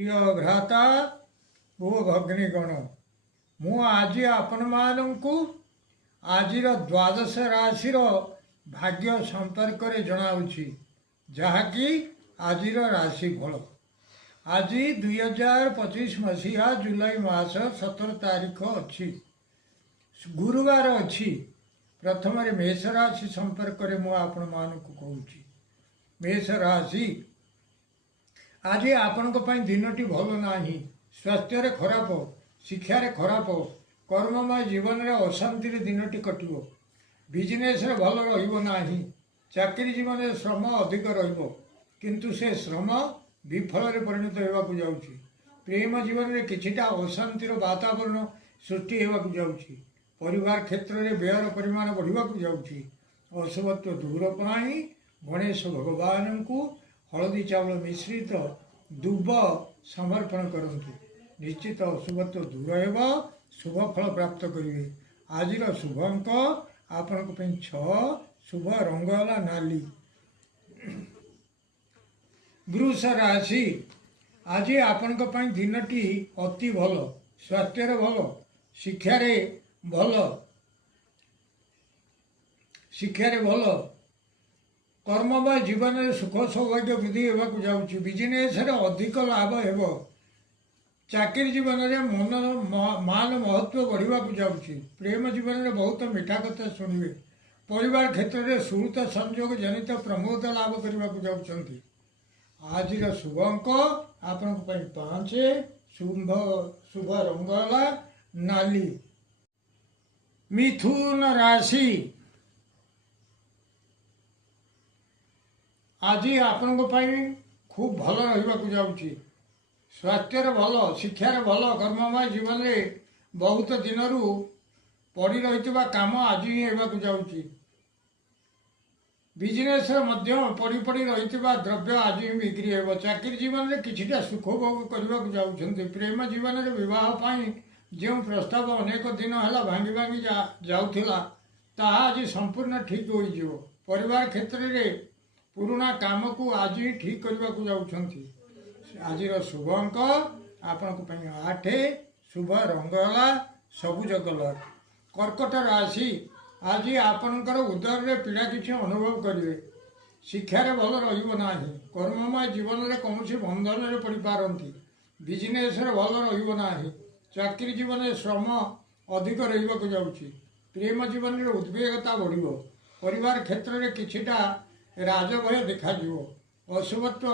प्रिय भ्राता ओ भगिनीगण मु आज आपण मानू आज द्वादश राशि भाग्य संपर्क में जनावि जहाँकि आज राशिफल आज 2025 मसीहा जुलाई मास 17 तारीख अच्छी गुरुवार अच्छी प्रथम मेष राशि संपर्क में मुझे कहूँ मेष राशि आज आपण दिनटी भल ना स्वास्थ्य खराब शिक्षा खराब कर्ममय जीवन में अशांति दिनटी कटो बिजनेस भल रहा चाकरी जीवन में श्रम अधिक किंतु से श्रम विफल परिणत होगाक जाऊँगी प्रेम जीवन में किछिटा अशांतिर वातावरण सृष्टि होगाक जाऊँगी परिवार क्षेत्र में व्ययर परिमाण बढ़ाक जाऊँगी अशुभत्व दूर पाई गणेश भगवान को हलदी चावल मिश्रित दुब समर्पण करंतु निश्चित अशुभत्व दूर हो शुभ फल प्राप्त करेंगे आज शुभ अंक आपण 6 शुभ रंग है नाली वृष राशि आज आपण दिनटी अति भल स्वास्थ्य भल शिक्षा भल कर्ममय जीवन में सुख सौभाग्य वृद्धि होगाक जाऊँगी बिजनेस अधिक लाभ हो चाकरी जीवन में मान महत्व बढ़ाक जाऊँगी प्रेम जीवन में बहुत मीठा कथा शुणे परिवार क्षेत्र में सुहृत संयोग जनित प्रमोद लाभ करने को जाऊँगी आज शुभ अंक आपण 5 शुभ रंग है नाली मिथुन राशि आज आपण खूब भल रहा जाऊँगी स्वास्थ्य भल शिक्षार भल कर्ममय जीवन में बहुत दिन पड़ रही काम आज ही होगाक जाऊँगी बिजनेस पड़ी पड़ी रही द्रव्य आज ही बिक्री हो चाकरी जीवन में किछिटा सुख भोग करने को जाऊँगी प्रेम जीवन में बह जो प्रस्ताव अनेक दिन है भांगी भांगी जाऊला आज संपूर्ण ठीक हो परिवार क्षेत्र में पुराना काम को आज ही ठीक करने को जाऊँगी आज शुभ अंक आपण 8 शुभ रंग है सबुज कलर कर्कट राशि आज आपणकर उदर में पीड़ा किसी अनुभव करेंगे शिक्षार भल रहा कर्ममय जीवन में कौन बंधन में पड़ पारती बिजनेस भल रहा चाकरी जीवन में श्रम अधिक रहा जाऊँगी प्रेम जीवन में उद्वेगता बढ़ परिवार क्षेत्र में किछिटा राजभय देखा अशुभत्व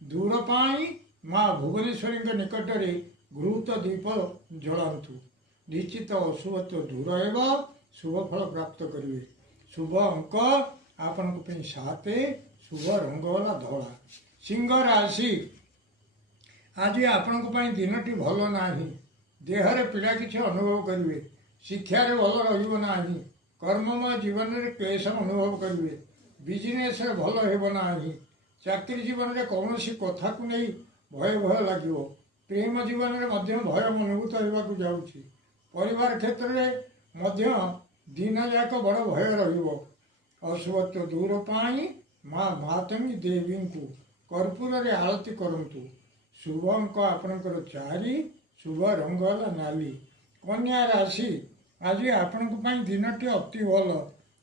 दूर पाई माँ भुवनेश्वरी निकट में घृत दीप जलांतु निश्चित अशुभत्व दूर हो शुभ फल प्राप्त करेंगे शुभ अंक आपण 7 शुभ रंग है धला सिंह राशि आज आपण दिनटी भल ना देहरे पीड़ा किसी अनुभव करेंगे शिक्षार भल रहा कर्ममय जीवन में क्लेश अनुभव करेंगे बिजनेस भल होना चाकरी जीवन में कौन सी कथा को नहीं भय भय लगे प्रेम जीवन में भय अनुभूत होगाक जाऊँगी परिवार क्षेत्र में दिन जाक बड़ भय रशुभत्व दूर पाई माँ मातंगी देवी को कर्पूर आरती करंतु शुभ अंक आपणकर 4 शुभ रंग है नाली कन्या राशि आज आपण दिनटी अति भल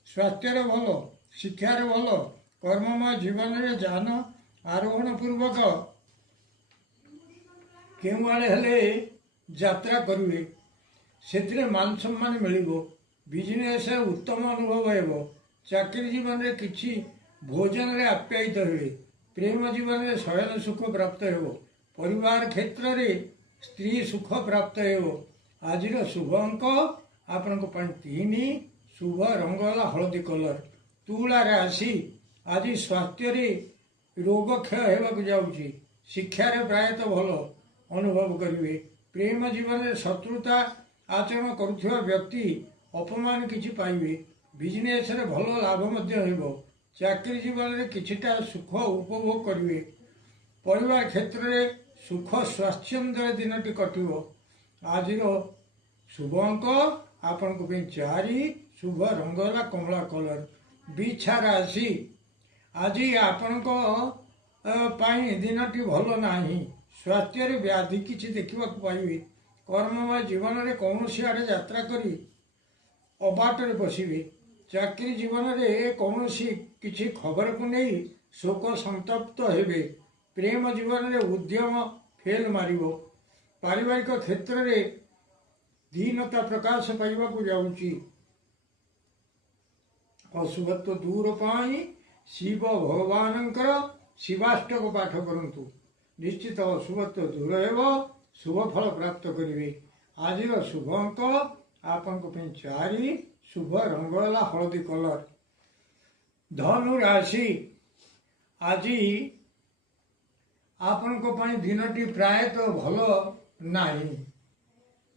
स्वास्थ्य भल शिक्षार भल कर्ममय जीवन में जान आरोहण पूर्वक केउ आड़े हेले यात्रा करेंगे से मान सम्मान मिल बिजनेस उत्तम अनुभव हो चाकरी जीवन में किसी भोजन में आप्यायित हुए प्रेम जीवन में शयन सुख प्राप्त हो परिवार क्षेत्र में स्त्री सुख प्राप्त हो आज शुभ अंक आपण 3 शुभ रंग है हलदी कलर तुला राशि आज स्वास्थ्य रोग क्षय होगाक जाऊँगी शिक्षार प्रायतः भल अनुभव करेंगे प्रेम जीवन में शत्रुता आचरण करुवा व्यक्ति अपमान किछि पाइबे बिजनेस भल लाभ हो चाकरी जीवन में किछिटा सुख उपभोग करेंगे परिवार क्षेत्र में सुख स्वाच्छंद्य दिनटी कटो आज शुभ अंक आपण 4 शुभ रंग है कमला कलर बिछा राशि आज आपण दिन भल ना ସ୍ୱାସ୍ଥ୍ୟରେ ବ୍ୟାଧି କିଛି ଦେଖିବାକୁ ପାଇବେ। କର୍ମମୟ ଜୀବନରେ କୌଣସି ଆଡ଼େ ଯାତ୍ରା କରି ଅବାଟରେ ବସିବେ। ଚାକିରି ଜୀବନରେ କୌଣସି କିଛି ଖବରକୁ ନେଇ ଶୋକ ସନ୍ତପ୍ତ ହେବେ। ପ୍ରେମ ଜୀବନରେ ଉଦ୍ୟମ ଫେଲ୍ ମାରିବ। ପାରିବାରିକ କ୍ଷେତ୍ରରେ ଦୀନତା ପ୍ରକାଶ ପାଇବାକୁ ଯାଉଛି। ଅଶୁଭତ୍ୱ ଦୂର ପାଇଁ ଶିବ ଭଗବାନଙ୍କର ଶିବାଷ୍ଟକ ପାଠ କରନ୍ତୁ। ନିଶ୍ଚିତ ଅଶୁଭତ୍ୱ ଦୂର ହେବ, ଶୁଭ ଫଳ ପ୍ରାପ୍ତ କରିବେ। ଆଜିର ଶୁଭ ଅଙ୍କ ଆପଣଙ୍କ ପାଇଁ 4, ଶୁଭ ରଙ୍ଗ ହେଲା ହଳଦୀ କଲର। ଧନୁ ରାଶି, ଆଜି ଆପଣଙ୍କ ପାଇଁ ଦିନଟି ପ୍ରାୟତଃ ଭଲ ନାହିଁ।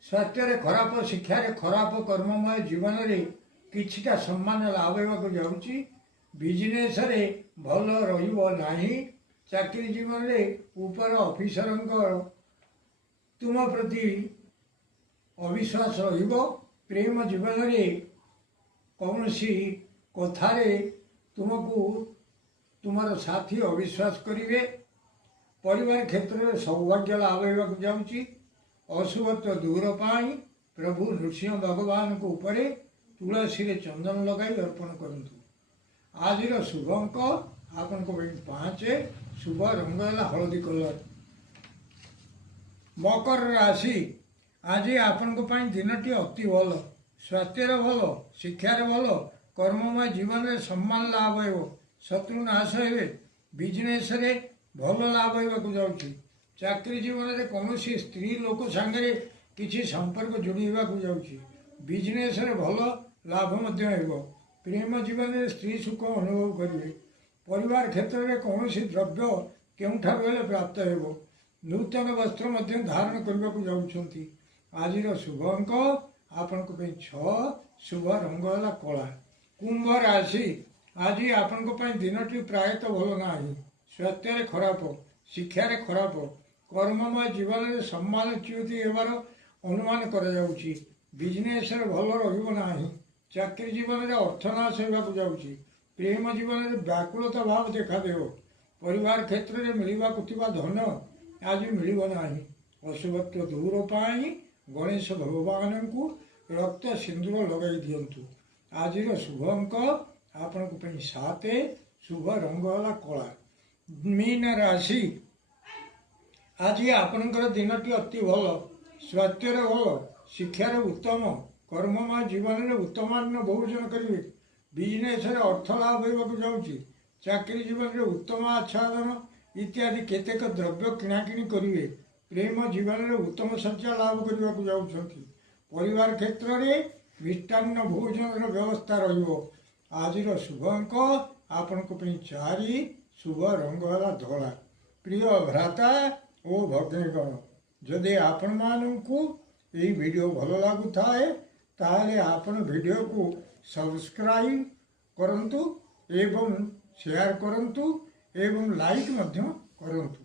ସ୍ୱାସ୍ଥ୍ୟରେ ଖରାପ, ଶିକ୍ଷାରେ ଖରାପ, କର୍ମମୟ ଜୀବନରେ କିଛିଟା ସମ୍ମାନ ଲାଭ ହେବାକୁ ଯାଉଛି। ବିଜନେସରେ ଭଲ ରହିବ ନାହିଁ। ଚାକିରି ଜୀବନରେ ଉପର ଅଫିସରଙ୍କ ତୁମ ପ୍ରତି ଅବିଶ୍ୱାସ ରହିବ। ପ୍ରେମ ଜୀବନରେ କୌଣସି କଥାରେ ତୁମକୁ ତୁମର ସାଥୀ ଅବିଶ୍ୱାସ କରିବେ। ପରିବାର କ୍ଷେତ୍ରରେ ସୌଭାଗ୍ୟ ଲାଭ ହେବାକୁ ଯାଉଛି। ଅଶୁଭତ୍ୱ ଦୂର ପାଇଁ ପ୍ରଭୁ ନୃସିଂହ ଭଗବାନଙ୍କ ଉପରେ ତୁଳସୀରେ ଚନ୍ଦନ ଲଗାଇ ଅର୍ପଣ କରନ୍ତୁ। ଆଜିର ଶୁଭ ଅଙ୍କ ଆପଣଙ୍କ ପାଇଁ 5, ଶୁଭ ରଙ୍ଗ ହେଲା ହଳଦୀ କଲର। ମକର ରାଶି, ଆଜି ଆପଣଙ୍କ ପାଇଁ ଦିନଟି ଅତି ଭଲ। ସ୍ୱାସ୍ଥ୍ୟରେ ଭଲ, ଶିକ୍ଷାରେ ଭଲ, କର୍ମମୟ ଜୀବନରେ ସମ୍ମାନ ଲାଭ ହେବ, ଶତ୍ରୁ ନାଶ ହେବେ। ବିଜନେସରେ ଭଲ ଲାଭ ହେବାକୁ ଯାଉଛି। ଚାକିରି ଜୀବନରେ କୌଣସି ସ୍ତ୍ରୀ ଲୋକ ସାଙ୍ଗରେ କିଛି ସମ୍ପର୍କ ଯୋଡ଼ି ହେବାକୁ ଯାଉଛି। ବିଜନେସରେ ଭଲ ଲାଭ ମଧ୍ୟ ହେବ। ପ୍ରେମ ଜୀବନରେ ସ୍ତ୍ରୀ ସୁଖ ଅନୁଭବ କରିବେ। ପରିବାର କ୍ଷେତ୍ରରେ କୌଣସି ଦ୍ରବ୍ୟ କେଉଁଠାରୁ ହେଲେ ପ୍ରାପ୍ତ ହେବ। ନୂତନ ବସ୍ତ୍ର ମଧ୍ୟ ଧାରଣ କରିବାକୁ ଯାଉଛନ୍ତି। ଆଜିର ଶୁଭ ଅଙ୍କ ଆପଣଙ୍କ ପାଇଁ 6, ଶୁଭ ରଙ୍ଗ ହେଲା କଳା। କୁମ୍ଭ ରାଶି, ଆଜି ଆପଣଙ୍କ ପାଇଁ ଦିନଟି ପ୍ରାୟତଃ ଭଲ ନାହିଁ। ସ୍ୱାସ୍ଥ୍ୟରେ ଖରାପ, ଶିକ୍ଷାରେ ଖରାପ, କର୍ମମୟ ଜୀବନରେ ସମ୍ମାନଚ୍ୟୁତି ହେବାର ଅନୁମାନ କରାଯାଉଛି। ବିଜନେସରେ ଭଲ ରହିବ ନାହିଁ। ଚାକିରି ଜୀବନରେ ଅର୍ଥନାଶ ହେବାକୁ ଯାଉଛି। ପ୍ରେମ ଜୀବନରେ ବ୍ୟାକୁଳତା ଭାବ ଦେଖାଦେବ। ପରିବାର କ୍ଷେତ୍ରରେ ମିଳିବାକୁ ଥିବା ଧନ ଆଜି ମିଳିବ ନାହିଁ। ଅଶୁଭତ୍ୱ ଦୂର ପାଇଁ ଗଣେଶ ଭଗବାନଙ୍କୁ ରକ୍ତ ସିନ୍ଦୁର ଲଗାଇ ଦିଅନ୍ତୁ। ଆଜିର ଶୁଭ ଅଙ୍କ ଆପଣଙ୍କ ପାଇଁ 7, ଶୁଭ ରଙ୍ଗ ହେଲା କଳା। ମୀନ ରାଶି, ଆଜି ଆପଣଙ୍କର ଦିନଟି ଅତି ଭଲ। ସ୍ୱାସ୍ଥ୍ୟରେ ଭଲ, ଶିକ୍ଷାରେ ଉତ୍ତମ, କର୍ମମୟ ଜୀବନରେ ଉତ୍ତମାନ୍ନ ଭୋଜନ କରିବେ। ବିଜନେସରେ ଅର୍ଥ ଲାଭ ହେବାକୁ ଯାଉଛି। ଚାକିରି ଜୀବନରେ ଉତ୍ତମ ଆଚ୍ଛାଦନ ଇତ୍ୟାଦି କେତେକ ଦ୍ରବ୍ୟ କିଣାକିଣି କରିବେ। ପ୍ରେମ ଜୀବନରେ ଉତ୍ତମ ସଜ୍ଜା ଲାଭ କରିବାକୁ ଯାଉଛନ୍ତି। ପରିବାର କ୍ଷେତ୍ରରେ ମିଷ୍ଟାନ୍ନ ଭୋଜନର ବ୍ୟବସ୍ଥା ରହିବ। ଆଜିର ଶୁଭ ଅଙ୍କ ଆପଣଙ୍କ ପାଇଁ 4, ଶୁଭ ରଙ୍ଗ ହେଲା ଧଳା। ପ୍ରିୟ ଭ୍ରାତା ଓ ଭଗ୍ନୀଗଣ, ଯଦି ଆପଣମାନଙ୍କୁ ଏହି ଭିଡ଼ିଓ ଭଲ ଲାଗୁଥାଏ ତାହେଲେ ଆପଣ ଭିଡ଼ିଓକୁ ସବସ୍କ୍ରାଇବ୍ କରନ୍ତୁ ଏବଂ ସେୟାର କରନ୍ତୁ ଏବଂ ଲାଇକ୍ ମଧ୍ୟ କରନ୍ତୁ।